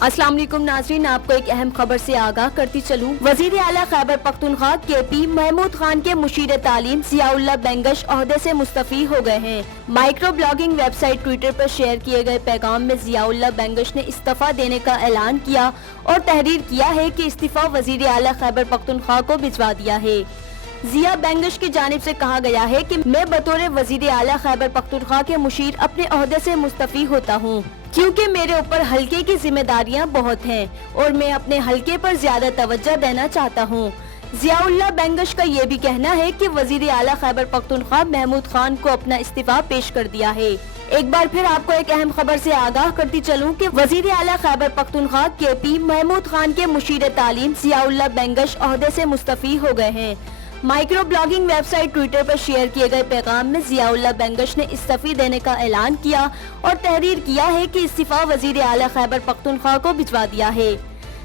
अस्सलाम वालेकुम नाज़रीन, आपको एक अहम खबर से आगाह करती चलूं। वजीर आला खैबर पख्तूनख्वा KP महमूद खान के मुशीर तालीम ज़ियाउल्लाह बेंगश ओहदे से मुस्तफ़ी हो गए हैं। माइक्रो ब्लॉगिंग वेबसाइट ट्विटर पर शेयर किए गए पैगाम में ज़ियाउल्लाह बेंगश ने इस्तीफा देने का ऐलान किया और तहरीर किया है कि इस्तीफा वजीर आला खैबर पख्तूनख्वा को भिजवा दिया है। ज़िया बेंगश की जानिब से कहा गया है कि मैं बतौर वजीर आला खैबर पख्तूनख्वा के मुशीर अपने ओहदे से मुस्तफ़ी होता हूँ, क्योंकि मेरे ऊपर हलके की जिम्मेदारियां बहुत हैं और मैं अपने हलके पर ज्यादा तवज्जो देना चाहता हूं। ज़ियाउल्लाह बेंगश का ये भी कहना है कि वजीर आला खैबर पख्तूनख्वा महमूद खान को अपना इस्तीफा पेश कर दिया है। एक बार फिर आपको एक अहम खबर से आगाह करती चलूं कि वजीर आला खैबर पख्तूनख्वा KP महमूद खान के मुशीर तालीम ज़ियाउल्लाह बेंगश ओहदे से मुस्तफ़ी हो गए हैं। माइक्रो ब्लॉगिंग वेबसाइट ट्विटर पर शेयर किए गए पैगाम में ज़ियाउल्लाह बेंगश ने इस्तीफे देने का ऐलान किया और तहरीर किया है कि इस्तीफा वजीर आला खैबर पख्तूनख्वा को भिजवा दिया है।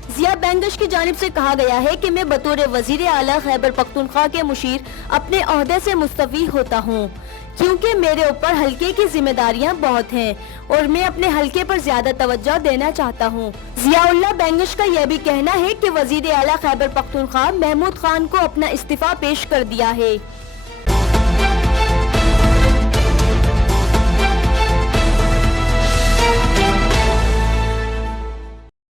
ज़िया बेंगश की जानिब से कहा गया है कि मैं बतौर वजीर आला खैबर पख्तूनख्वा के मुशीर अपने ओहदे से मुस्तफ़ी होता हूँ, क्योंकि मेरे ऊपर हलके की जिम्मेदारियां बहुत हैं और मैं अपने हलके पर ज्यादा तवज्जो देना चाहता हूँ। ज़ियाउल्लाह बेंगश का यह भी कहना है कि वजीर आला खैबर पख्तूनख्वा महमूद खान को अपना इस्तीफा पेश कर दिया है।